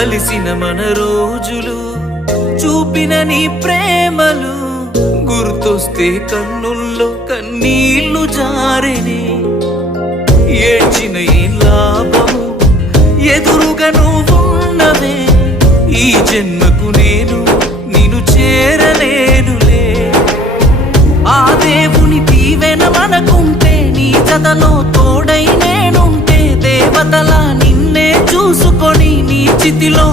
కలిసిన మన రోజులు చూపిన నీ ప్రేమలు గుర్తొస్తే కన్నుల్లో కన్నీళ్లు జారెనే ఏడ్చిన ఈ లాభము ఎదురుగా నువ్వున్నవే ఈ జన్మకు నేను నిన్ను చేరలేనులే ఆ దేవుని దీవెన మనకుంటే నీ జతలో తోడై నేనుంటే దేవతలా నిన్నే చూసుకొని నీ చితిలో